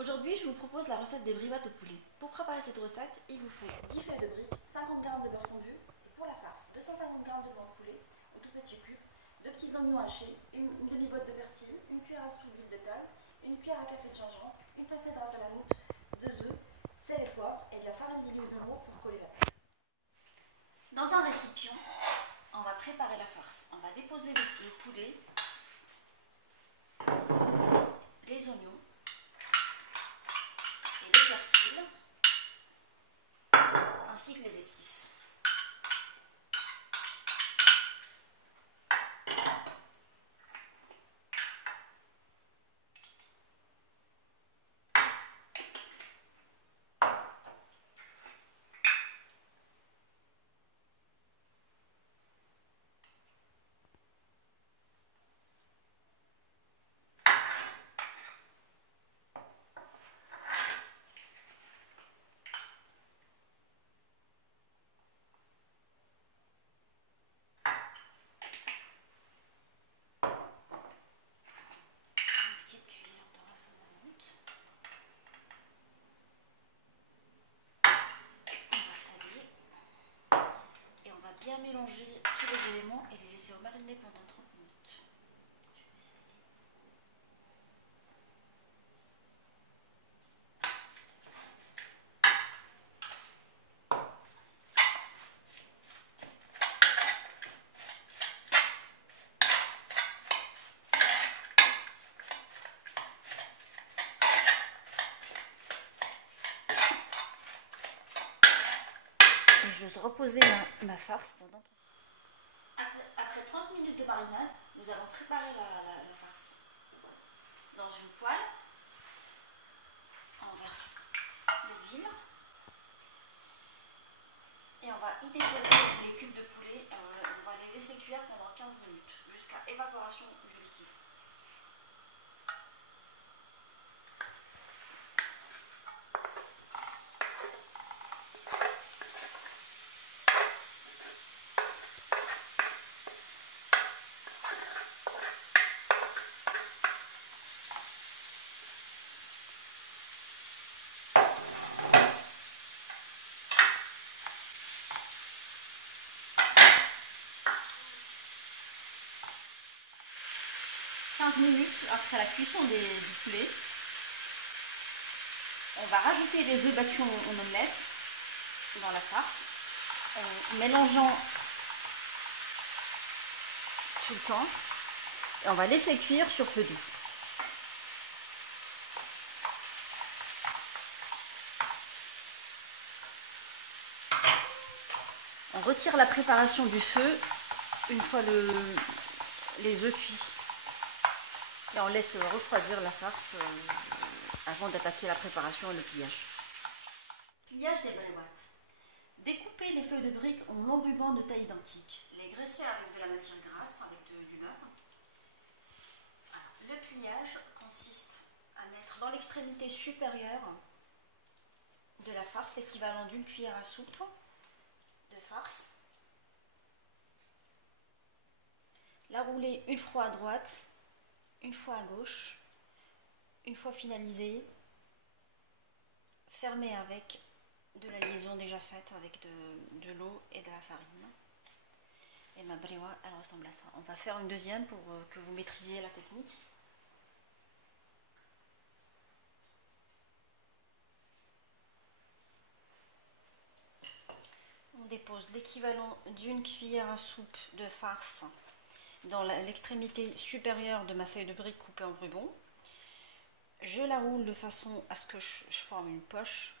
Aujourd'hui, je vous propose la recette des brivates au poulet. Pour préparer cette recette, il vous faut 10 feuilles de briques, 50 g de beurre fondu, pour la farce, 250 g de blanc de poulet au tout petit cube, 2 petits oignons hachés, une demi-botte de persil, une cuillère à soupe d'huile de table, une cuillère à café de gingembre, une pincée de ras à la mousse, 2 œufs, sel et poivre et de la farine diluée de l'eau pour coller la pâte. Dans un récipient, on va préparer la farce. On va déposer le poulet, les oignons, le persil ainsi que les épices. Bien mélanger tous les éléments et les laisser mariner pendant 30 minutes. Je vais essayer. 30 minutes. Et je laisse reposer ma farce pendant 30 minutes. Après 30 minutes de marinade, nous allons préparer la farce. Dans une poêle, on verse de l'huile et on va y déposer les cubes de poulet. On va les laisser cuire pendant 15 minutes jusqu'à évaporation du liquide. Minutes après la cuisson du poulet, on va rajouter les œufs battus en omelette dans la farce, en mélangeant tout le temps, et on va laisser cuire sur feu doux. On retire la préparation du feu une fois les œufs cuits. Et on laisse refroidir la farce avant d'attaquer la préparation et le pliage. Pliage des brivates. Découpez les feuilles de briques en longs rubans de taille identique. Les graisser avec de la matière grasse, avec du beurre. Le pliage consiste à mettre dans l'extrémité supérieure de la farce l'équivalent d'une cuillère à soupe de farce. La rouler une fois à droite, une fois à gauche, une fois finalisée, fermée avec de la liaison déjà faite avec de l'eau et de la farine. Et ma briwa, elle ressemble à ça. On va faire une deuxième pour que vous maîtrisiez la technique. On dépose l'équivalent d'une cuillère à soupe de farce dans l'extrémité supérieure de ma feuille de brique coupée en rubans. Je la roule de façon à ce que je forme une poche.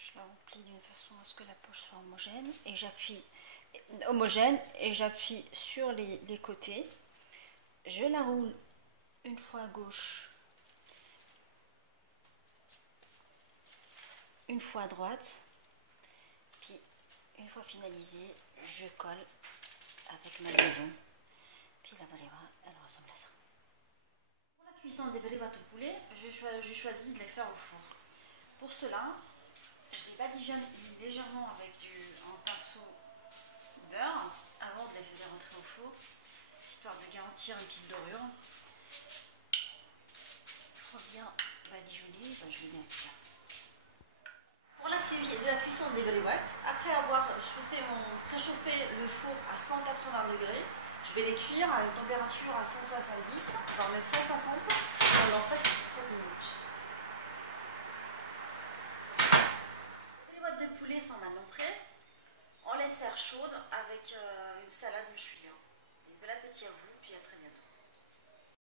Je la replie d'une façon à ce que la poche soit homogène et j'appuie sur les côtés. Je la roule une fois à gauche, une fois à droite, puis une fois finalisée, je colle avec ma liaison. Puis la briva, elle ressemble à ça. Pour la cuisson des brivates au poulet, j'ai choisi de les faire au four. Pour cela, je les badigeonne légèrement avec un pinceau beurre avant de les faire rentrer au four, histoire de garantir une petite dorure. sont bien badigeonnés, je vais bien faire. Pour la cuisson des briouettes, après avoir préchauffé le four à 180 degrés, je vais les cuire à une température à 170, voire même 160, pendant 7 minutes. Les briouettes de poulet sont maintenant prêtes. On les sert chaudes avec une salade mouchouillon. Bon appétit à vous, puis à très bientôt.